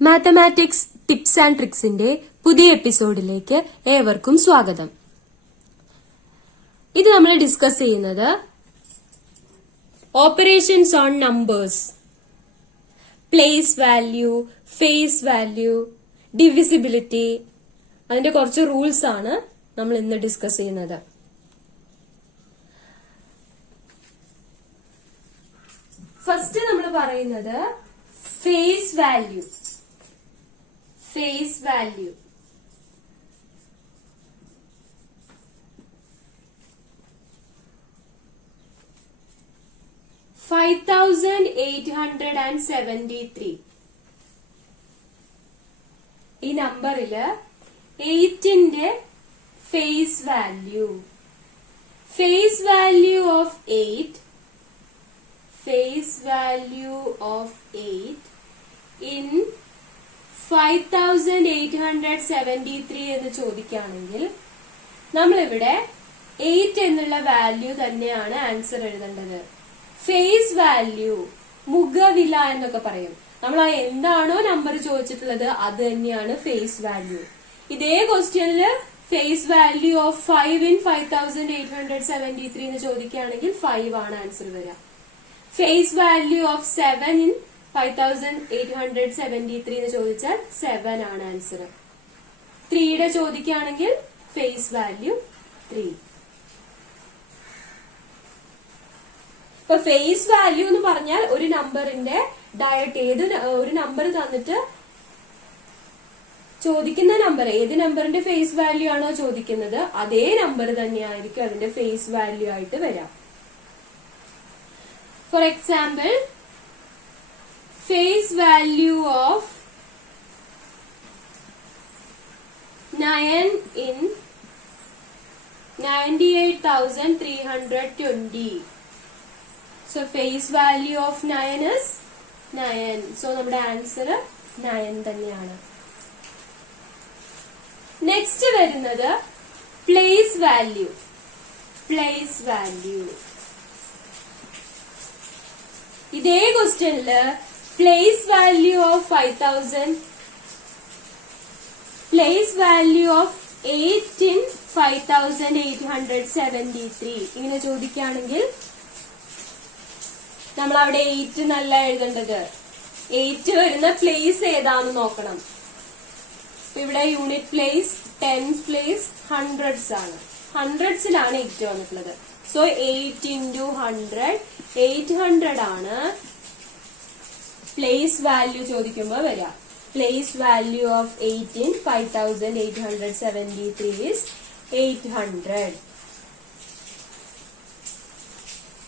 Mathematics tips and ട്രിക്സിന്റെ പുതിയ എപ്പിസോഡിലേക്ക് ഏവർക്കും സ്വാഗതം. ഇത് നമ്മൾ ഡിസ്കസ് ചെയ്യുന്നത് operations on numbers, place value, face value, divisibility, അതിന്റെ കുറച്ച് റൂൾസ് ആണ് നമ്മൾ ഇന്ന് ഡിസ്കസ് ചെയ്യുന്നത്. ഫസ്റ്റ് നമ്മൾ പറയുന്നത് ഫേസ് വാല്യൂ. Face value $5,873. ഈ നമ്പറില് 8ന്റെ ഫേസ് വാല്യൂ ഓഫ് 8 in 5873 എന്ന് ചോദിക്കുകയാണെങ്കിൽ നമ്മളിവിടെ 8 എന്നുള്ള വാല്യൂ തന്നെയാണ് ആൻസർ എഴുതേണ്ടത്. ഫേസ് വാല്യൂ, മുഖവില എന്നൊക്കെ പറയും. നമ്മൾ ആ എന്താണോ നമ്പർ ചോദിച്ചിട്ടുള്ളത് അത് തന്നെയാണ് ഫേസ് വാല്യൂ. ഇതേ ക്വസ്റ്റ്യനില് ഫേസ് വാല്യൂ ഓഫ് 5 in 5873 എന്ന് ചോദിക്കുകയാണെങ്കിൽ 5 ആണ് ആൻസർ വരിക. ഫേസ് വാല്യൂ ഓഫ് 7 in 5873 എന്ന് ചോദിച്ചാൽ 7 ആണ് ആൻസർ. 3യുടെ ചോദിക്കുകയാണെങ്കിൽ ഫേസ് വാല്യൂ 3. ഇപ്പൊ ഫേസ് വാല്യൂ എന്ന് പറഞ്ഞാൽ ഒരു നമ്പറിന്റെ ഡയറ്റ്, ഒരു നമ്പർ തന്നിട്ട് ചോദിക്കുന്ന നമ്പർ, ഏത് നമ്പറിന്റെ ഫേസ് വാല്യൂ ആണോ ചോദിക്കുന്നത് അതേ നമ്പർ തന്നെയായിരിക്കും അതിന്റെ ഫേസ് വാല്യൂ ആയിട്ട് വരാം. For example, face value of 9 in 98,320. So face value of 9 is 9. So നമ്മുടെ ആൻസർ 9 തന്നെയാണ്. നെക്സ്റ്റ് വരുന്നത് പ്ലേസ് വാല്യൂ. ഇതേ ക്വസ്റ്റ്യനില് place value of 5,000, place value of 8 in 5873 ഇങ്ങനെ ചോദിക്കുകയാണെങ്കിൽ നമ്മൾ അവിടെ 8 നല്ല എഴുതേണ്ടത്. 8 വരുന്ന പ്ലേസ് ഏതാന്ന് നോക്കണം. ഇവിടെ unit place, tense place, hundreds ആണ്. ഹൺഡ്രഡ്സിലാണ് 8 വന്നിട്ടുള്ളത്. സോ 8 into 100, 800 ആണ് പ്ലേസ് വാല്യൂ ചോദിക്കുമ്പോൾ വരിക. Place value of 8 in 5873 is 800.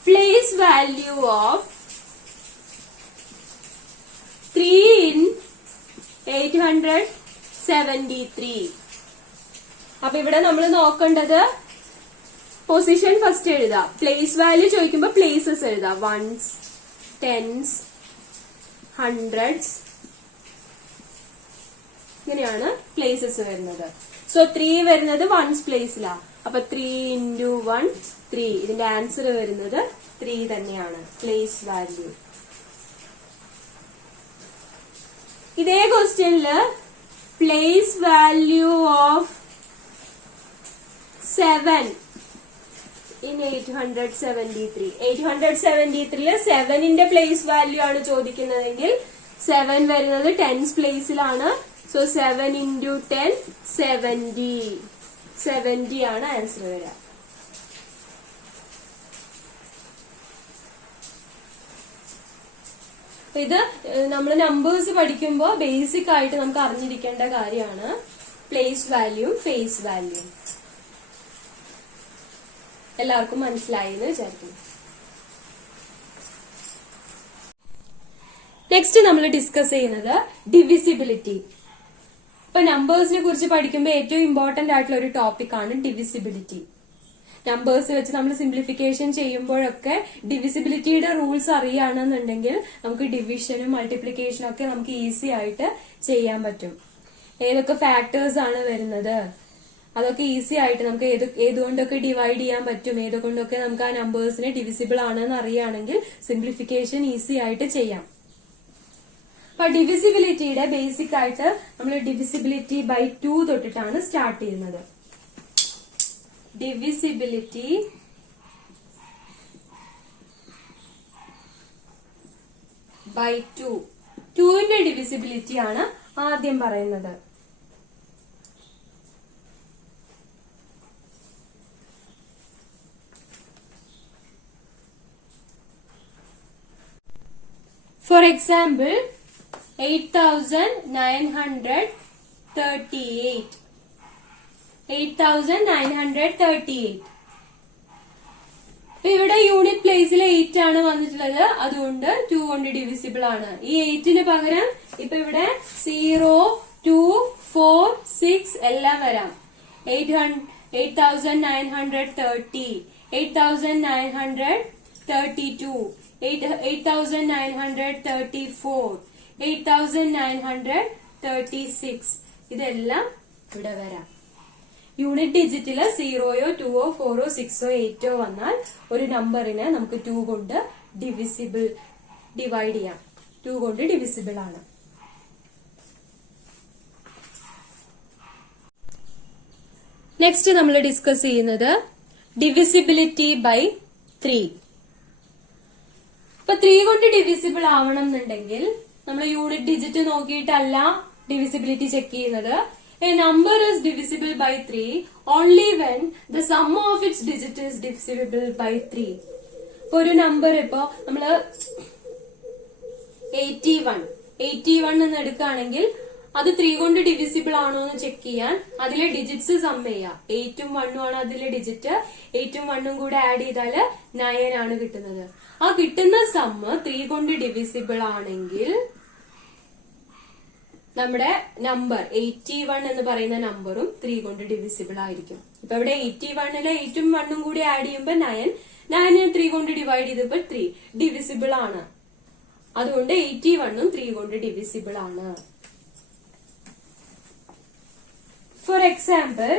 Place value of 3 in 873. അപ്പൊ ഇവിടെ നമ്മൾ നോക്കേണ്ടത് പൊസിഷൻ ഫസ്റ്റ് എഴുതാം. പ്ലേസ് വാല്യൂ ചോദിക്കുമ്പോൾ പ്ലേസസ് എഴുതാം. വൺസ്, ടെൻസ്, ഹൺഡ്രഡ്സ്, ഇങ്ങനെയാണ് പ്ലേസസ് വരുന്നത്. സോ 3 വരുന്നത് വൺസ് പ്ലേസിലാണ്. അപ്പൊ 3 into 1 3. ഇതിന്റെ ആൻസർ വരുന്നത് 3 തന്നെയാണ് പ്ലേസ് വാല്യൂ. ഇതേ ക്വസ്റ്റ്യനില് പ്ലേസ് വാല്യൂ ഓഫ് 7 in 873. 873 7ന്റെ പ്ലേസ് വാല്യൂ ആണ് ചോദിക്കുന്നതെങ്കിൽ 7 വരുന്നത് ടെൻസ് പ്ലേസിലാണ്. സോ 7 into 10 70 ആണ് ആൻസർ വരിക. ഇത് നമ്മൾ നമ്പേഴ്സ് പഠിക്കുമ്പോൾ ബേസിക് ആയിട്ട് നമുക്ക് അറിഞ്ഞിരിക്കേണ്ട കാര്യമാണ് പ്ലേസ് വാല്യൂ, ഫേസ് വാല്യൂ. എല്ലാവർക്കും മനസ്സിലായി എന്ന് വിചാരിക്കുന്നു. നെക്സ്റ്റ് നമ്മൾ ഡിസ്കസ് ചെയ്യുന്നത് ഡിവിസിബിലിറ്റി. ഇപ്പൊ നമ്പേഴ്സിനെ കുറിച്ച് പഠിക്കുമ്പോൾ ഏറ്റവും ഇമ്പോർട്ടന്റ് ആയിട്ടുള്ള ഒരു ടോപ്പിക്കാണ് ഡിവിസിബിലിറ്റി. നമ്പേഴ്സ് വെച്ച് നമ്മൾ സിംപ്ലിഫിക്കേഷൻ ചെയ്യുമ്പോഴൊക്കെ ഡിവിസിബിലിറ്റിയുടെ റൂൾസ് അറിയുകയാണെന്നുണ്ടെങ്കിൽ നമുക്ക് ഡിവിഷനും മൾട്ടിപ്ലിക്കേഷനും ഒക്കെ നമുക്ക് ഈസി ആയിട്ട് ചെയ്യാൻ പറ്റും. ഏതൊക്കെ ഫാക്ടേഴ്സ് ആണ് വരുന്നത് അതൊക്കെ ഈസി ആയിട്ട് നമുക്ക് ഏതുകൊണ്ടൊക്കെ ഡിവൈഡ് ചെയ്യാൻ പറ്റും, ഏതുകൊണ്ടൊക്കെ നമുക്ക് ആ നമ്പേഴ്സിനെ ഡിവിസിബിൾ ആണെന്ന് അറിയുകയാണെങ്കിൽ സിംപ്ലിഫിക്കേഷൻ ഈസി ആയിട്ട് ചെയ്യാം. അപ്പൊ ഡിവിസിബിലിറ്റിയുടെ ബേസിക് ആയിട്ട് നമ്മൾ ഡിവിസിബിലിറ്റി ബൈ 2 തൊട്ടിട്ടാണ് സ്റ്റാർട്ട് ചെയ്യുന്നത്. Divisibility by 2. 2ന്റെ ഡിവിസിബിലിറ്റി ആണ് ആദ്യം പറയുന്നത്. For example, 8,938. 8,938. ഇവിടെ യൂണിറ്റ് പ്ലേസിൽ 8 ആണ് വന്നിട്ടുള്ളത്, അതുകൊണ്ട് 2 കൊണ്ട് ഡിവിസിബിൾ ആണ്. ഈ 8ന് പകരം ഇപ്പൊ ഇവിടെ 0, 2, 4, 6 എല്ലാം വരാം. 8,930, 8,932, 8,934, 8,936 ഇതെല്ലാം ഇവിടെ വരാം. യൂണിറ്റ് ഡിജിറ്റില് 0യോ 2ഓ 4ഓ 6ഓ 8ഓ വന്നാൽ ഒരു നമ്പറിനെ നമുക്ക് 2 കൊണ്ട് ഡിവൈഡ് ചെയ്യാം. 2 കൊണ്ട് ഡിവിസിബിൾ ആണ്. നെക്സ്റ്റ് നമ്മൾ ഡിസ്കസ് ചെയ്യുന്നത് ഡിവിസിബിലിറ്റി ബൈ 3. ഇപ്പൊ 3 കൊണ്ട് ഡിവിസിബിൾ ആവണം എന്നുണ്ടെങ്കിൽ നമ്മൾ യൂണിറ്റ് ഡിജിറ്റ് നോക്കിയിട്ടല്ല ഡിവിസിബിലിറ്റി ചെക്ക് ചെയ്യുന്നത്. A number is divisible by 3 only when the sum of its digit is divisible by 3. ഇപ്പൊ ഒരു നമ്പർ ഇപ്പൊ നമ്മള് 81 എന്ന് എടുക്കുകയാണെങ്കിൽ അത് 3 കൊണ്ട് ഡിവിസിബിൾ ആണോ എന്ന് ചെക്ക് ചെയ്യാൻ അതിലെ ഡിജിറ്റ്സ് സം ചെയ്യാം. 8ഉം 1ഉം ആണ് അതിലെ ഡിജിറ്റ്. 8ഉം 1ഉം കൂടെ ആഡ് ചെയ്താല് 9 ആണ് കിട്ടുന്നത്. ആ കിട്ടുന്ന സമ്മ് 3 കൊണ്ട് ഡിവിസിബിൾ ആണെങ്കിൽ നമ്മുടെ നമ്പർ 81 എന്ന് പറയുന്ന നമ്പറും 3 കൊണ്ട് ഡിവിസിബിൾ ആയിരിക്കും. ഇപ്പൊ ഇവിടെ 81ലെ 8ഉം 1ഉം കൂടി ആഡ് ചെയ്യുമ്പോൾ 9 3 കൊണ്ട് ഡിവൈഡ് ചെയ്തപ്പോൾ 3 ഡിവിസിബിൾ ആണ്. അതുകൊണ്ട് 81ഉം 3 കൊണ്ട് ഡിവിസിബിൾ ആണ്. For example,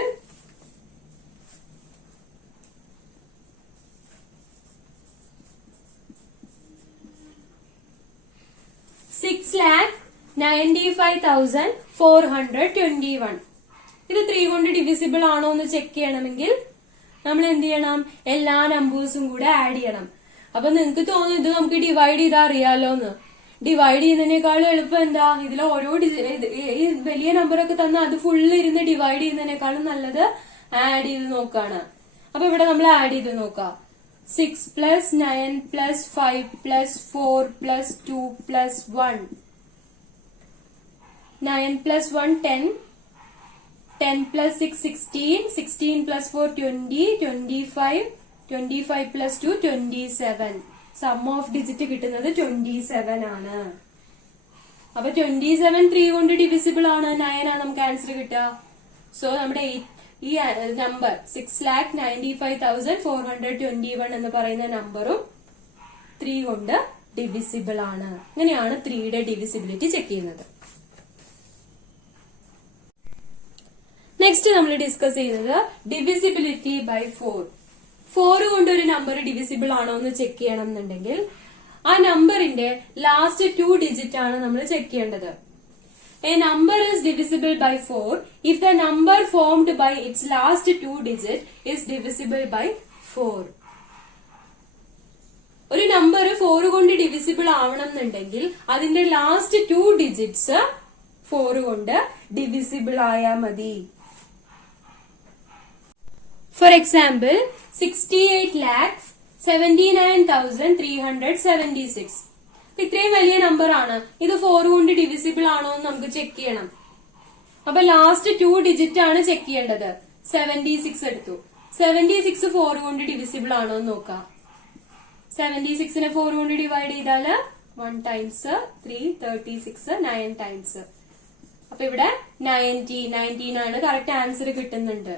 $6,95,421. ഇത് 3 കൊണ്ട് ഡിവിസിബിൾ ആണോ എന്ന് ചെക്ക് ചെയ്യണമെങ്കിൽ നമ്മൾ എന്ത് ചെയ്യണം? എല്ലാ നമ്പേഴ്സും കൂടെ ആഡ് ചെയ്യണം. അപ്പൊ നിങ്ങൾക്ക് തോന്നുന്നു ഇത് നമുക്ക് ഡിവൈഡ് ചെയ്താൽ അറിയാലോന്ന്. ഡിവൈഡ് ചെയ്യുന്നതിനേക്കാളും എളുപ്പം എന്താ, ഇതിൽ ഓരോ വലിയ നമ്പറൊക്കെ തന്നാൽ അത് ഫുള്ള് ഇരുന്ന് ഡിവൈഡ് ചെയ്യുന്നതിനേക്കാളും നല്ലത് ആഡ് ചെയ്ത് നോക്കാണ്. അപ്പൊ ഇവിടെ നമ്മൾ ആഡ് ചെയ്ത് നോക്കാം. 6 plus 9 plus 5 plus 4 plus 2 plus 1. 9 plus 1 10. 10 plus 6 16. 16 plus 4 20. 25. 25 plus 2 27. Some of digit കിട്ടുന്നത് 27 ആണ്. അപ്പൊ 27 3 കൊണ്ട് ഡിവിസിബിൾ ആണ്. 9 ആണ് നമുക്ക് ആൻസർ കിട്ടുക. സോ നമ്മുടെ ഈ നമ്പർ 6,95,421 എന്ന് പറയുന്ന നമ്പറും 3 കൊണ്ട് ഡിവിസിബിൾ ആണ്. ഇങ്ങനെയാണ് 3യുടെ ഡിവിസിബിലിറ്റി ചെക്ക് ചെയ്യുന്നത്. നെക്സ്റ്റ് നമ്മൾ ഡിസ്കസ് ചെയ്യുന്നത് ഡിവിസിബിലിറ്റി ബൈ 4. 4 കൊണ്ട് ഒരു നമ്പർ ഡിവിസിബിൾ ആണോ എന്ന് ചെക്ക് ചെയ്യണം എന്നുണ്ടെങ്കിൽ ആ നമ്പറിന്റെ ലാസ്റ്റ് 2 ഡിജിറ്റ് ആണ് നമ്മൾ ചെക്ക് ചെയ്യേണ്ടത്. A number is divisible by 4 if the number formed by its last 2 digit is divisible by 4. ഒരു നമ്പർ 4 കൊണ്ട് ഡിവിസിബിൾ ആവണം എന്നുണ്ടെങ്കിൽ അതിന്റെ ലാസ്റ്റ് 2 ഡിജിറ്റ്സ് 4 കൊണ്ട് ഡിവിസിബിൾ ആയാൽ മതി. For example 68,79,376. ഇത്രയും വലിയ നമ്പർ ആണ്. ഇത് 4 കൊണ്ട് ഡിവിസിബിൾ ആണോ എന്ന് നമുക്ക് ചെക്ക് ചെയ്യണം. അപ്പൊ ലാസ്റ്റ് 2 ഡിജിറ്റ് ആണ് ചെക്ക് ചെയ്യേണ്ടത്. 76 എടുത്തു. 76 4 കൊണ്ട് ഡിവിസിബിൾ ആണോ എന്ന് നോക്കാം. 76നെ 4 കൊണ്ട് ഡിവൈഡ് ചെയ്താല് 1 ടൈംസ് 3 36 9 ടൈംസ് അപ്പൊ ഇവിടെ 19 ആണ് കറക്റ്റ് ആൻസർ കിട്ടുന്നുണ്ട്.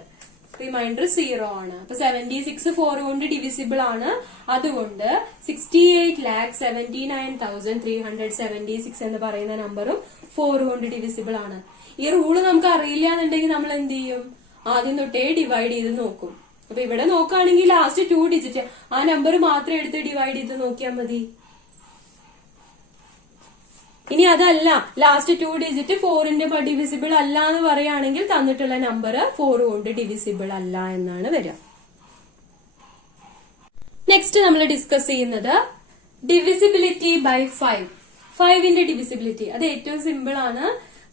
റിമൈൻഡർ 0 ആണ്. അപ്പൊ 76 4 കൊണ്ട് ഡിവിസിബിൾ ആണ്. അതുകൊണ്ട് 68,79,376 എന്ന് പറയുന്ന നമ്പറും 4 കൊണ്ട് ഡിവിസിബിൾ ആണ്. ഈ റൂള് നമുക്ക് അറിയില്ല എന്നുണ്ടെങ്കിൽ നമ്മൾ എന്ത് ചെയ്യും? ആദ്യം തൊട്ടേ ഡിവൈഡ് ചെയ്ത് നോക്കും. അപ്പൊ ഇവിടെ നോക്കുകയാണെങ്കിൽ ലാസ്റ്റ് 2 ഡിജിറ്റ് ആ നമ്പർ മാത്രം എടുത്ത് ഡിവൈഡ് ചെയ്ത് നോക്കിയാൽ മതി. ഇനി അതല്ല, ലാസ്റ്റ് 2 ഡിജിറ്റ് 4ന്റെ ഡിവിസിബിൾ അല്ല എന്ന് പറയുകയാണെങ്കിൽ തന്നിട്ടുള്ള നമ്പർ 4 കൊണ്ട് ഡിവിസിബിൾ അല്ല എന്നാണ് വരിക. നെക്സ്റ്റ് നമ്മൾ ഡിസ്കസ് ചെയ്യുന്നത് ഡിവിസിബിലിറ്റി ബൈ 5. 5ന്റെ ഡിവിസിബിലിറ്റി അത് ഏറ്റവും സിമ്പിൾ ആണ്.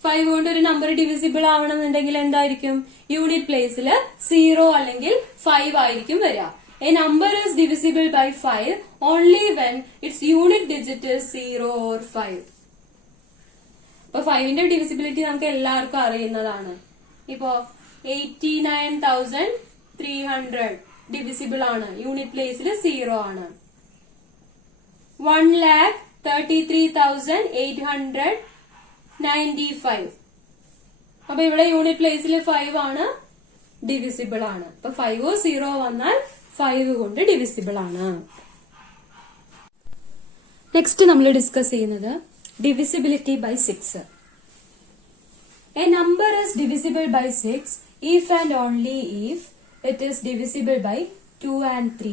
5 കൊണ്ട് ഒരു നമ്പർ ഡിവിസിബിൾ ആവണമെന്നുണ്ടെങ്കിൽ എന്തായിരിക്കും? യൂണിറ്റ് പ്ലേസിൽ 0 അല്ലെങ്കിൽ 5 ആയിരിക്കും വരിക. A number is divisible by 5 only when its unit digit is 0 or 5. അപ്പൊ 5ന്റെ ഡിവിസിബിലിറ്റി നമുക്ക് എല്ലാവർക്കും അറിയുന്നതാണ്. ഇപ്പോ 89,300 ഡിവിസിബിൾ ആണ്, യൂണിറ്റ് പ്ലേസിൽ 0 ആണ്. 1,33,895 അപ്പൊ ഇവിടെ യൂണിറ്റ് പ്ലേസിൽ 5 ആണ്, ഡിവിസിബിൾ ആണ്. അപ്പൊ 5 0 വന്നാൽ 5 കൊണ്ട് ഡിവിസിബിൾ ആണ്. നെക്സ്റ്റ് നമ്മൾ ഡിസ്കസ് ചെയ്യുന്നത് divisibility by 6. A number is divisible by 6 if and only if it is divisible by 2 and 3.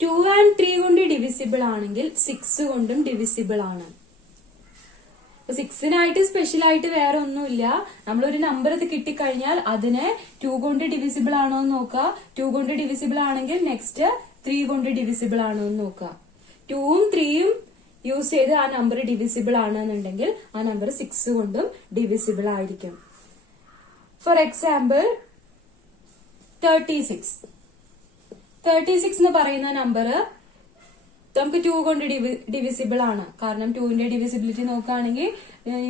2 and 3 കൊണ്ട് divisible ആണെങ്കിൽ 6 കൊണ്ടും divisible ആണ്. 6നായിട്ട് സ്പെഷ്യൽ ആയിട്ട് വേറെ ഒന്നുമില്ല. നമ്മളൊരു നമ്പർ ഇത് കിട്ടിക്കഴിഞ്ഞാൽ അതിനെ 2 കൊണ്ട് ഡിവിസിബിൾ ആണോ എന്ന് നോക്കുക. 2 കൊണ്ട് ഡിവിസിബിൾ ആണെങ്കിൽ നെക്സ്റ്റ് 3 കൊണ്ട് ഡിവിസിബിൾ ആണോ എന്ന് നോക്കുക. 2ഉം 3ഉം യൂസ് ചെയ്ത് ആ നമ്പർ ഡിവിസിബിൾ ആണെന്നുണ്ടെങ്കിൽ ആ നമ്പർ 6 കൊണ്ടും ഡിവിസിബിൾ ആയിരിക്കും. ഫോർ എക്സാമ്പിൾ 36 എന്ന് പറയുന്ന നമ്പർ നമുക്ക് 2 കൊണ്ട് ഡിവിസിബിൾ ആണ്. കാരണം 2ന്റെ ഡിവിസിബിലിറ്റി നോക്കുകയാണെങ്കിൽ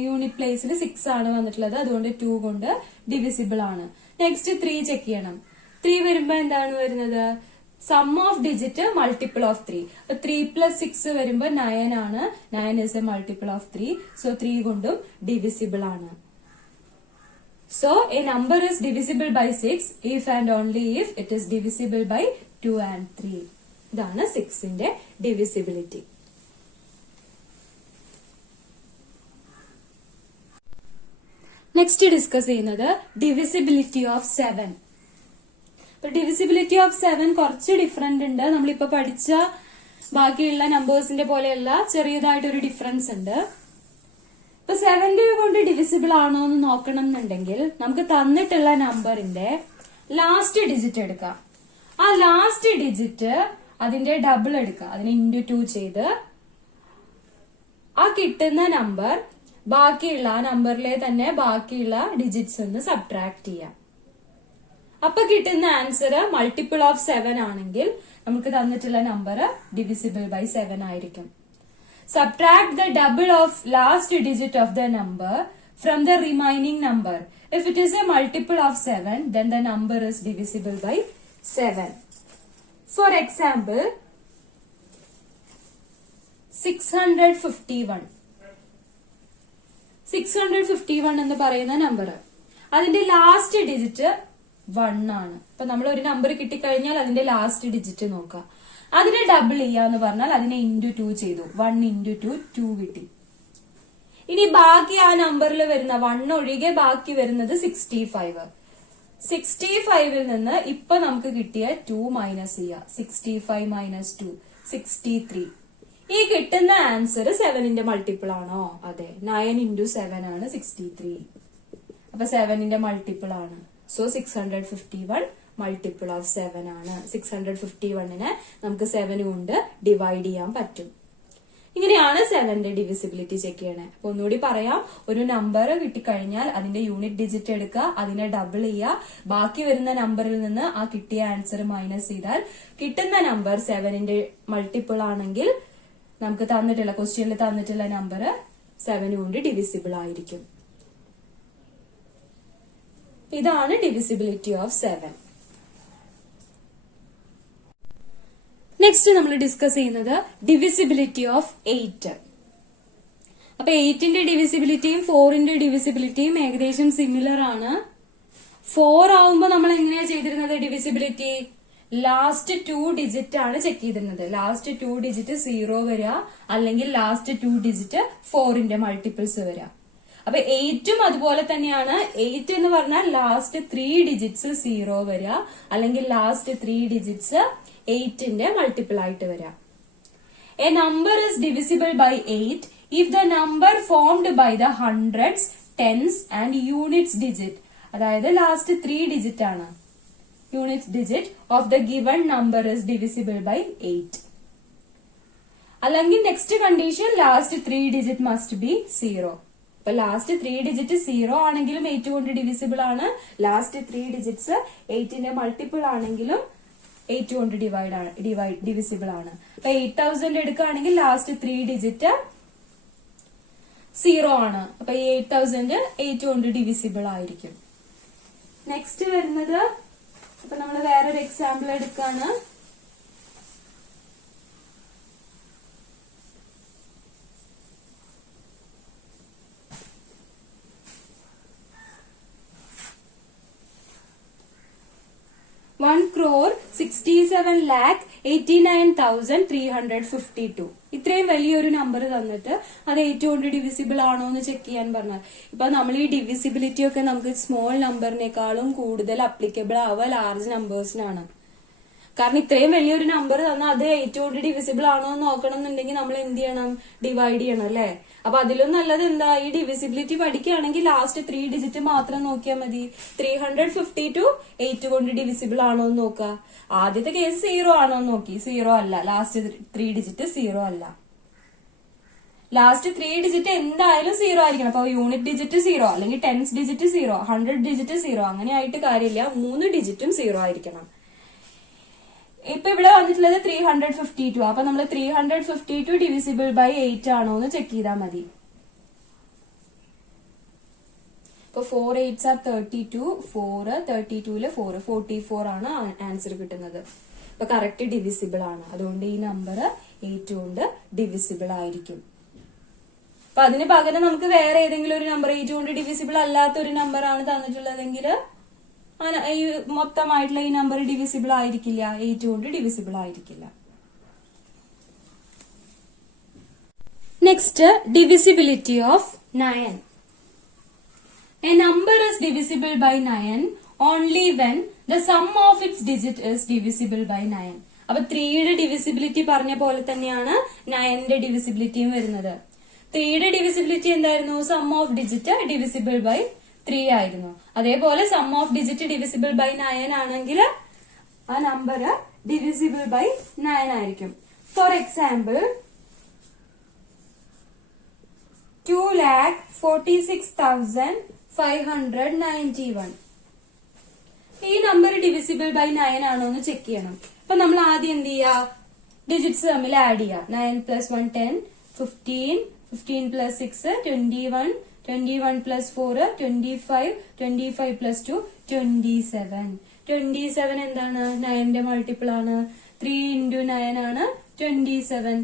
യൂണിറ്റ് പ്ലേസിൽ 6 ആണ് വന്നിട്ടുള്ളത്, അതുകൊണ്ട് 2 കൊണ്ട് ഡിവിസിബിൾ ആണ്. നെക്സ്റ്റ് 3 ചെക്ക് ചെയ്യണം. 3 വരുമ്പോ എന്താണ് വരുന്നത്? Sum of digit multiple of 3. 3 + 6 വരുമ്പോ 9 ആണ്. 9 is a multiple of 3. So 3 കൊണ്ടും ഡിവിസിബിൾ ആണ്. So a number is divisible by 6 if and only if it is divisible by 2 and 3. ഇതാണ് 6ന്റെ ഡിവിസിബിലിറ്റി. നെക്സ്റ്റ് ഡിസ്കസ് ചെയ്യുന്നത് ഡിവിസിബിലിറ്റി ഓഫ് 7. ഡിവിസിബിലിറ്റി ഓഫ് 7 കുറച്ച് different ഉണ്ട്. നമ്മളിപ്പോ പഠിച്ച ബാക്കിയുള്ള നമ്പേഴ്സിന്റെ പോലെയല്ല, ചെറിയതായിട്ടൊരു ഡിഫറൻസ് ഉണ്ട്. ഇപ്പൊ 7 കൊണ്ട് ഡിവിസിബിൾ ആണോ എന്ന് നോക്കണം എന്നുണ്ടെങ്കിൽ നമുക്ക് തന്നിട്ടുള്ള നമ്പറിന്റെ ലാസ്റ്റ് ഡിജിറ്റ് എടുക്കാം. ആ ലാസ്റ്റ് ഡിജിറ്റ് അതിന്റെ ഡബിൾ എടുക്കുക, അതിനെ ഇൻറ്റു 2 ചെയ്ത് ആ കിട്ടുന്ന നമ്പർ ബാക്കിയുള്ള ആ നമ്പറിലെ തന്നെ ബാക്കിയുള്ള ഡിജിറ്റ്സ് ഒന്ന് സബ്ട്രാക്ട് ചെയ്യാം. അപ്പൊ കിട്ടുന്ന ആൻസർ മൾട്ടിപ്പിൾ ഓഫ് 7 ആണെങ്കിൽ നമുക്ക് തന്നിട്ടുള്ള നമ്പർ ഡിവിസിബിൾ ബൈ 7 ആയിരിക്കും. Subtract the double of last digit of the number from the remaining number. If it is a multiple of 7, then the number is divisible by 7. For example, 651. 651 എന്ന് പറയുന്ന number അതിന്റെ last digit 1 ആണ്. അപ്പൊ നമ്മൾ ഒരു number കിട്ടിക്കഴിഞ്ഞാൽ അതിന്റെ last digit നോക്കാം. അതിനെ ഡബിൾ ചെയ്യാന്ന് പറഞ്ഞാൽ അതിനെ ഇൻറ്റു 2 ചെയ്തു. 1 × 2 2 കിട്ടി. ഇനി ബാക്കി ആ നമ്പറിൽ വരുന്ന 1 ഒഴികെ ബാക്കി വരുന്നത് 65. 65ൽ നിന്ന് ഇപ്പൊ നമുക്ക് കിട്ടിയ 2 മൈനസ് ചെയ്യുക. 65 - 2 63. ഈ കിട്ടുന്ന ആൻസർ 7ന്റെ മൾട്ടിപ്പിൾ ആണോ? അതെ, 9 × 7 ആണ് 63. അപ്പൊ 7ന്റെ മൾട്ടിപ്പിൾ ആണ്. സോ 651 മൾട്ടിപ്പിൾ ഓഫ് 7 ആണ്. 651നെ നമുക്ക് 7 കൊണ്ട് ഡിവൈഡ് ചെയ്യാൻ പറ്റും. ഇങ്ങനെയാണ് 7ന്റെ ഡിവിസിബിലിറ്റി ചെക്ക് ചെയ്യണേ. അപ്പൊ ഒന്നുകൂടി പറയാം, ഒരു നമ്പർ കിട്ടിക്കഴിഞ്ഞാൽ അതിന്റെ യൂണിറ്റ് ഡിജിറ്റ് എടുക്കുക, അതിനെ ഡബിൾ ചെയ്യുക, ബാക്കി വരുന്ന നമ്പറിൽ നിന്ന് ആ കിട്ടിയ ആൻസർ മൈനസ് ചെയ്താൽ കിട്ടുന്ന നമ്പർ 7ന്റെ മൾട്ടിപ്പിൾ ആണെങ്കിൽ നമുക്ക് തന്നിട്ടുള്ള ക്വസ്റ്റ്യനിൽ തന്നിട്ടുള്ള നമ്പർ 7 കൊണ്ട് ഡിവിസിബിൾ ആയിരിക്കും. ഇതാണ് ഡിവിസിബിലിറ്റി ഓഫ് 7. നെക്സ്റ്റ് നമ്മൾ ഡിസ്കസ് ചെയ്യുന്നത് ഡിവിസിബിലിറ്റി ഓഫ് 8. അപ്പൊ 8ന്റെ ഡിവിസിബിലിറ്റിയും 4ന്റെ ഡിവിസിബിലിറ്റിയും ഏകദേശം സിമിലർ ആണ്. 4 ആവുമ്പോ നമ്മൾ എങ്ങനെയാ ചെയ്തിരുന്നത് ഡിവിസിബിലിറ്റി? ലാസ്റ്റ് 2 ഡിജിറ്റ് ആണ് ചെക്ക് ചെയ്തിരുന്നത്. ലാസ്റ്റ് 2 ഡിജിറ്റ് 0 വരിക, അല്ലെങ്കിൽ ലാസ്റ്റ് 2 ഡിജിറ്റ് 4ന്റെ മൾട്ടിപ്പിൾസ് വരിക. അപ്പൊ 8ഉം അതുപോലെ തന്നെയാണ്. 8 എന്ന് പറഞ്ഞാൽ ലാസ്റ്റ് 3 ഡിജിറ്റ്സ് 0 വരിക, അല്ലെങ്കിൽ ലാസ്റ്റ് 3 ഡിജിറ്റ്സ് 8ന്റെ മൾട്ടിപ്പിൾ ആയിട്ട് വരിക. A number is divisible by 8 if the number formed by the hundreds, tens and units digit, അതായത് ലാസ്റ്റ് 3 ഡിജിറ്റ് ആണ്, unit digit of the given number is divisible by 8. അല്ലെങ്കിൽ next condition last 3 digit must be 0. അപ്പൊ last 3 digit 0 ആണെങ്കിലും 8 കൊണ്ട് divisible ആണ്. Last 3 digits 8ന്റെ multiple ആണെങ്കിലും 8 കൊണ്ട് divisible ആണ്. അപ്പൊ 8000 എടുക്കുകയാണെങ്കിൽ ലാസ്റ്റ് 3 ഡിജിറ്റ് 0 ആണ്. അപ്പൊ ഈ 8000 8 കൊണ്ട് ഡിവിസിബിൾ ആയിരിക്കും. നെക്സ്റ്റ് വരുന്നത്, അപ്പൊ നമ്മൾ വേറൊരു എക്സാമ്പിൾ എടുക്കാണ്. One crore 67,89,352. ഇത്രയും വലിയൊരു നമ്പർ തന്നിട്ട് അത് 8 കൊണ്ട് ഡിവിസിബിൾ ആണോ എന്ന് ചെക്ക് ചെയ്യാൻ പറഞ്ഞാൽ, ഇപ്പൊ നമ്മൾ ഈ ഡിവിസിബിലിറ്റി ഒക്കെ നമുക്ക് സ്മോൾ നമ്പറിനേക്കാളും കൂടുതൽ അപ്ലിക്കബിൾ ആവുക ലാർജ് നമ്പേഴ്സിനാണ്. കാരണം ഇത്രയും വലിയൊരു നമ്പർ തന്നാൽ അത് 8 കൊണ്ട് ഡിവിസിബിൾ ആണോ എന്ന് നോക്കണം എന്നുണ്ടെങ്കിൽ നമ്മൾ എന്ത് ചെയ്യണം? ഡിവൈഡ് ചെയ്യണം അല്ലെ? അപ്പൊ അതിലും നല്ലത് എന്താ? ഈ ഡിവിസിബിലിറ്റി പഠിക്കുകയാണെങ്കിൽ ലാസ്റ്റ് 3 ഡിജിറ്റ് മാത്രം നോക്കിയാൽ മതി. 352 8 കൊണ്ട് ഡിവിസിബിൾ ആണോ എന്ന് നോക്കുക. ആദ്യത്തെ കേസ് 0 ആണോ എന്ന് നോക്കി, 0 അല്ല. ലാസ്റ്റ് 3 ഡിജിറ്റ് 0 അല്ല. ലാസ്റ്റ് 3 ഡിജിറ്റ് എന്തായാലും 0 ആയിരിക്കണം. അപ്പൊ യൂണിറ്റ് ഡിജിറ്റ് 0, അല്ലെങ്കിൽ ടെൻസ് ഡിജിറ്റ് 0, 100 ഡിജിറ്റ് 0, അങ്ങനെ ആയിട്ട് കാര്യമില്ല. 3 ഡിജിറ്റും 0 ആയിരിക്കണം. ഇപ്പൊ ഇവിടെ വന്നിട്ടുള്ളത് 352. അപ്പൊ നമ്മൾ 352 ഡിവിസിബിൾ ബൈ 8 ആണോ എന്ന് ചെക്ക് ചെയ്താൽ മതി. ഇപ്പൊ 4 8s are 32, 4 32ല് 4 44 ആണ് ആൻസർ കിട്ടുന്നത്. ഇപ്പൊ കറക്റ്റ് ഡിവിസിബിൾ ആണ്. അതുകൊണ്ട് ഈ നമ്പർ 8 കൊണ്ട് ഡിവിസിബിൾ ആയിരിക്കും. അപ്പൊ അതിന് പകരം നമുക്ക് വേറെ ഏതെങ്കിലും ഒരു നമ്പർ 8 കൊണ്ട് ഡിവിസിബിൾ അല്ലാത്ത ഒരു നമ്പർ ആണ് തന്നിട്ടുള്ളതെങ്കിൽ ഈ മൊത്തമായിട്ടുള്ള ഈ നമ്പർ ഡിവിസിബിൾ ആയിരിക്കില്ല, 8 കൊണ്ട് ഡിവിസിബിൾ ആയിരിക്കില്ല. Next, divisibility of 9. A number is divisible by 9 only when the sum of its digit is divisible by 9. അപ്പൊ 3യുടെ ഡിവിസിബിലിറ്റി പറഞ്ഞ പോലെ തന്നെയാണ് 9ന്റെ ഡിവിസിബിലിറ്റിയും വരുന്നത്. 3യുടെ ഡിവിസിബിലിറ്റി എന്തായിരുന്നു? Sum of digit divisible by 3 ആയിരുന്നു. അതേപോലെ sum of digit divisible by 9 ആണെങ്കിൽ ആ നമ്പർ ഡിവിസിബിൾ ബൈ 9 ആയിരിക്കും. For example 2,46,591. ഈ നമ്പർ ഡിവിസിബിൾ ബൈ 9 ആണോ എന്ന് ചെക്ക് ചെയ്യണം. അപ്പൊ നമ്മൾ ആദ്യം എന്ത് ചെയ്യാ? ഡിജിറ്റ്സ് തമ്മിൽ ആഡ് ചെയ്യാം. 9 + 1 10, 15, 15 + 6 21, 21 + 4 25, 25 + 2 27. 27 എന്താണ്? 9ന്റെ മൾട്ടിപ്പിൾ ആണ്. 3 × 9 ആണ് 27.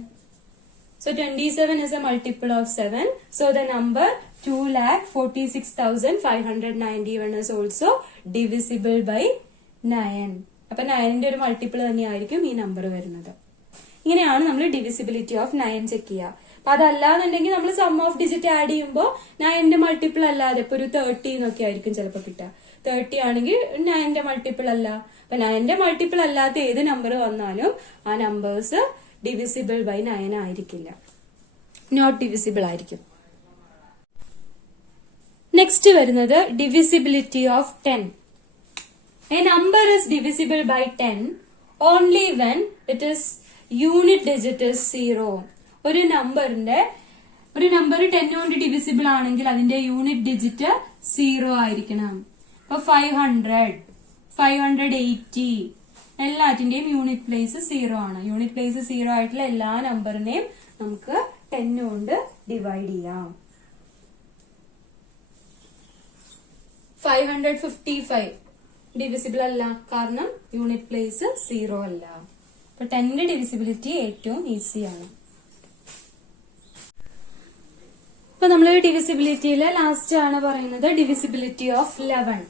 So 27 is a multiple of 7. So the number 2,46,591 is also divisible by 9. അപ്പൊ 9ന്റെ ഒരു മൾട്ടിപ്പിൾ തന്നെയായിരിക്കും ഈ നമ്പർ വരുന്നത്. ഇങ്ങനെയാണ് നമ്മൾ ഡിവിസിബിലിറ്റി ഓഫ് 9 ചെക്ക് ചെയ്യുക. അപ്പൊ അതല്ലാന്നുണ്ടെങ്കിൽ നമ്മൾ സം ഓഫ് ഡിജിറ്റ് ആഡ് ചെയ്യുമ്പോൾ 9ന്റെ മൾട്ടിപ്പിൾ അല്ലാതെ ഇപ്പൊ ഒരു 30 എന്നൊക്കെ ആയിരിക്കും ചിലപ്പോൾ കിട്ടുക. 30 ആണെങ്കിൽ 9ന്റെ മൾട്ടിപ്പിൾ അല്ല. അപ്പൊ 9ന്റെ മൾട്ടിപ്പിൾ അല്ലാത്ത ഏത് നമ്പർ വന്നാലും ആ നമ്പേഴ്സ് ഡിവിസിബിൾ ബൈ 9 ആയിരിക്കില്ല, നോട്ട് ഡിവിസിബിൾ ആയിരിക്കും. നെക്സ്റ്റ് വരുന്നത് divisibility of 10. A number is divisible by 10 only when it is unit digit is 0. ഒരു നമ്പർ 10 കൊണ്ട് ഡിവിസിബിൾ ആണെങ്കിൽ അതിന്റെ യൂണിറ്റ് ഡിജിറ്റ് 0 ആയിരിക്കണം. അപ്പൊ 500, 580 എല്ലാറ്റിന്റെയും യൂണിറ്റ് പ്ലേസ് 0 ആണ്. യൂണിറ്റ് പ്ലേസ് 0 ആയിട്ടുള്ള എല്ലാ നമ്പറിനെയും നമുക്ക് 10 കൊണ്ട് ഡിവൈഡ് ചെയ്യാം. 555 ഡിവിസിബിൾ അല്ല, കാരണം യൂണിറ്റ് പ്ലേസ് 0 അല്ല. അപ്പൊ 10ന്റെ ഡിവിസിബിലിറ്റി ഏറ്റവും ഈസിയാണ്. അപ്പൊ നമ്മൾ ഡിവിസിബിലിറ്റിയിലെ ലാസ്റ്റ് ആണ് പറയുന്നത് ഡിവിസിബിലിറ്റി ഓഫ് 11.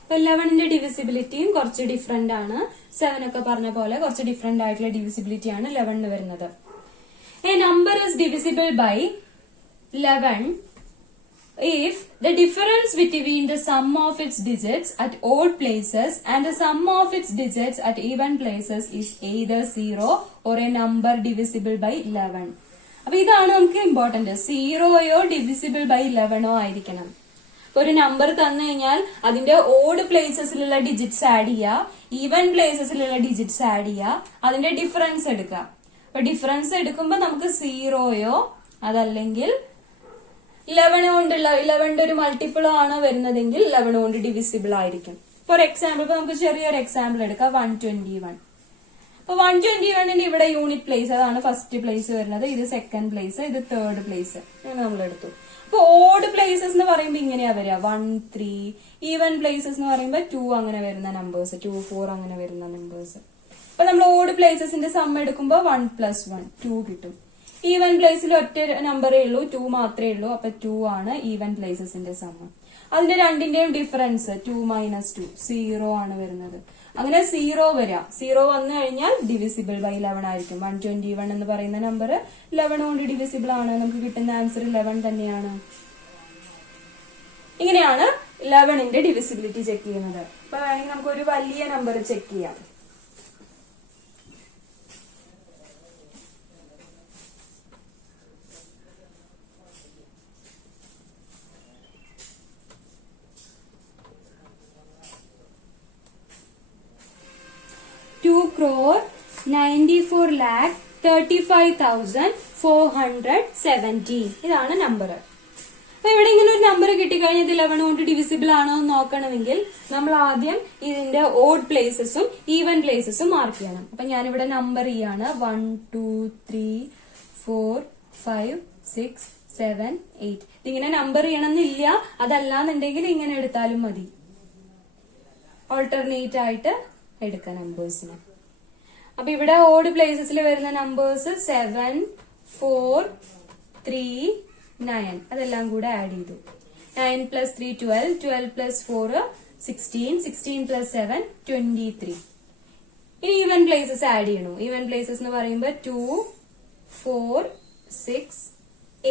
അപ്പൊ 11ന്റെ ഡിവിസിബിലിറ്റിയും കുറച്ച് ഡിഫറെന്റ് ആണ്. 7 ഒക്കെ പറഞ്ഞ പോലെ കുറച്ച് ഡിഫറെന്റ് ആയിട്ടുള്ള ഡിവിസിബിലിറ്റി ആണ് 11 വരുന്നത്. A number is divisible by 11 if the difference between the sum of its digits at odd places and the sum of its digits at even places is either 0 or a number divisible by 11. അപ്പൊ ഇതാണ് നമുക്ക് important. 0യോ divisible by 11ഓ ആയിരിക്കണം. ഇപ്പൊ ഒരു number തന്നു കഴിഞ്ഞാൽ അതിന്റെ odd പ്ലേസസിലുള്ള digits add ചെയ്യുക, ഈവൻ പ്ലേസസിലുള്ള ഡിജിറ്റ്സ് ആഡ് ചെയ്യുക, അതിന്റെ ഡിഫറൻസ് എടുക്കുക. അപ്പൊ ഡിഫറൻസ് എടുക്കുമ്പോ നമുക്ക് 0യോ അതല്ലെങ്കിൽ 11ന്റെ ഒരു മൾട്ടിപ്പിളോ ആണ് വരുന്നതെങ്കിൽ 11 കൊണ്ട് ഡിവിസിബിൾ ആയിരിക്കും. ഫോർ എക്സാമ്പിൾ ഇപ്പൊ നമുക്ക് ചെറിയൊരു എക്സാമ്പിൾ എടുക്കാം. 121. അപ്പൊ 121ന്റെ ഇവിടെ യൂണിറ്റ് പ്ലേസ്, അതാണ് ഫസ്റ്റ് പ്ലേസ് വരുന്നത്, ഇത് സെക്കൻഡ് പ്ലേസ്, ഇത് തേർഡ് പ്ലേസ് നമ്മൾ എടുത്തു. അപ്പൊ ഓഡ് പ്ലേസസ് എന്ന് പറയുമ്പോൾ ഇങ്ങനെയാ വരിക 1, 3. ഈവൻ പ്ലേസസ് എന്ന് പറയുമ്പോൾ 2 അങ്ങനെ വരുന്ന നമ്പേഴ്സ്, 2, 4 അങ്ങനെ വരുന്ന നമ്പേഴ്സ്. അപ്പൊ നമ്മൾ ഓഡ് പ്ലേസസിന്റെ സം എടുക്കുമ്പോൾ 1 + 1 2 കിട്ടും. ഈവൻ പ്ലേസിൽ ഒറ്റ നമ്പറേ ഉള്ളൂ, 2 മാത്രമേ ഉള്ളൂ. അപ്പൊ 2 ആണ് ഈവൻ പ്ലേസസിന്റെ സം. അതിന്റെ രണ്ടിന്റെയും ഡിഫറൻസ് 2 - 2 0 ആണ് വരുന്നത്. അങ്ങനെ 0 വരാം. 0 വന്നു കഴിഞ്ഞാൽ ഡിവിസിബിൾ ബൈ 11 ആയിരിക്കും. 121 എന്ന് പറയുന്ന നമ്പർ 11 കൊണ്ട് ഡിവിസിബിൾ ആണ്. നമുക്ക് കിട്ടുന്ന ആൻസർ 11 തന്നെയാണ്. ഇങ്ങനെയാണ് 11ന്റെ ഡിവിസിബിലിറ്റി ചെക്ക് ചെയ്യുന്നത്. അപ്പൊ വേണമെങ്കിൽ നമുക്ക് ഒരു വലിയ നമ്പർ ചെക്ക് ചെയ്യാം. crore 94,35,417 ഇതാണ് നമ്പർ. അപ്പൊ ഇവിടെ ഇങ്ങനെ ഒരു നമ്പർ കിട്ടിക്കഴിഞ്ഞാൽ 11 കൊണ്ട് ഡിവിസിബിൾ ആണോ എന്ന് നോക്കണമെങ്കിൽ നമ്മൾ ആദ്യം ഇതിന്റെ ഓഡ് പ്ലേസസും ഈവൻ പ്ലേസസും മാർക്ക് ചെയ്യണം. അപ്പൊ ഞാനിവിടെ നമ്പർ ചെയ്യാണ് 1, 2, 3, 4, 5, 6, 7, 8. ഇതിങ്ങനെ നമ്പർ ചെയ്യണമെന്നില്ല, അതല്ലാന്നുണ്ടെങ്കിൽ ഇങ്ങനെ എടുത്താലും മതി. ഓൾട്ടർനേറ്റ് ആയിട്ട് എടുക്കാം നമ്പേഴ്സിന്. അപ്പൊ ഇവിടെ ഓഡ് പ്ലേസസിൽ വരുന്ന നമ്പേഴ്സ് 7, 4, 3, 9 അതെല്ലാം കൂടെ ആഡ് ചെയ്തു. 9 + 3 12, 12 + 4 16, 16 + 7 23. ഇനി ഈവൻ പ്ലേസസ് ആഡ് ചെയ്യണു. ഈവൻ പ്ലേസസ് എന്ന് പറയുമ്പോൾ 2, 4, 6,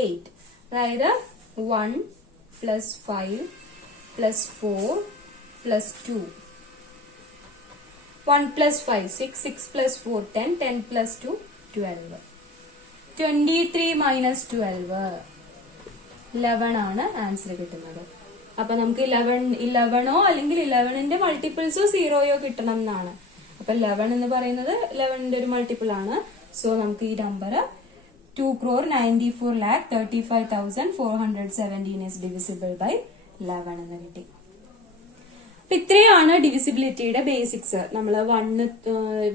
8. അതായത് 1 + 5 + 4 + 2. 1 + 5 6, 6 + 4 10, 10 + 2 12. 23 - 12 11 ആണ് ആൻസർ കിട്ടുന്നത്. അപ്പൊ നമുക്ക് 11ഓ അല്ലെങ്കിൽ 11ന്റെ മൾട്ടിപ്പിൾസോ 0യോ കിട്ടണം എന്നാണ്. അപ്പൊ 11 എന്ന് പറയുന്നത് 11ന്റെ ഒരു മൾട്ടിപ്പിൾ ആണ്. സോ നമുക്ക് ഈ നമ്പർ 2,94,35,417 is divisible by 11 എന്ന് കിട്ടി. അപ്പൊ ഇത്രയാണ് ഡിവിസിബിലിറ്റിയുടെ ബേസിക്സ്. നമ്മൾ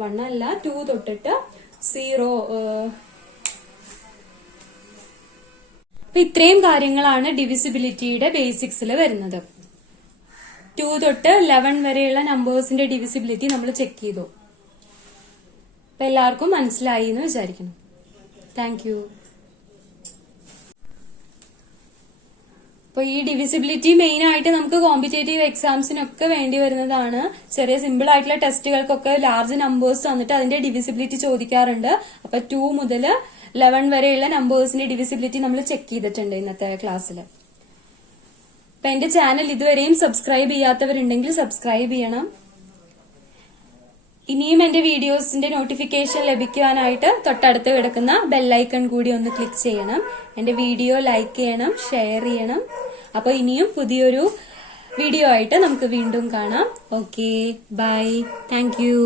1 അല്ല 2 തൊട്ടിട്ട് 0. അപ്പൊ ഇത്രയും കാര്യങ്ങളാണ് ഡിവിസിബിലിറ്റിയുടെ ബേസിക്സിൽ വരുന്നത്. 2 തൊട്ട് 11 വരെയുള്ള നമ്പേഴ്സിന്റെ ഡിവിസിബിലിറ്റി നമ്മൾ ചെക്ക് ചെയ്തു. അപ്പൊ എല്ലാവർക്കും മനസ്സിലായി എന്ന് വിചാരിക്കുന്നു. Thank you. അപ്പൊ ഈ ഡിവിസിബിലിറ്റി മെയിൻ ആയിട്ട് നമുക്ക് കോമ്പറ്റേറ്റീവ് എക്സാംസിനൊക്കെ വേണ്ടി വരുന്നതാണ്. ചെറിയ സിമ്പിൾ ആയിട്ടുള്ള ടെസ്റ്റുകൾക്കൊക്കെ ലാർജ് നമ്പേഴ്സ് തന്നിട്ട് അതിന്റെ ഡിവിസിബിലിറ്റി ചോദിക്കാറുണ്ട്. അപ്പൊ 2 മുതൽ 11 വരെയുള്ള നമ്പേഴ്സിന്റെ ഡിവിസിബിലിറ്റി നമ്മൾ ചെക്ക് ചെയ്തിട്ടുണ്ട് ഇന്നത്തെ ക്ലാസ്സിൽ. അപ്പൊ എന്റെ ചാനൽ ഇതുവരെയും സബ്സ്ക്രൈബ് ചെയ്യാത്തവരുണ്ടെങ്കിൽ സബ്സ്ക്രൈബ് ചെയ്യണം. ഇനിയും എന്റെ വീഡിയോസിന്റെ നോട്ടിഫിക്കേഷൻ ലഭിക്കുവാനായിട്ട് തൊട്ടടുത്ത് കിടക്കുന്ന ബെല്ലൈക്കൺ കൂടി ഒന്ന് ക്ലിക്ക് ചെയ്യണം. എന്റെ വീഡിയോ ലൈക്ക് ചെയ്യണം, ഷെയർ ചെയ്യണം. അപ്പൊ ഇനിയും പുതിയൊരു വീഡിയോ ആയിട്ട് നമുക്ക് വീണ്ടും കാണാം. Okay, bye, thank U.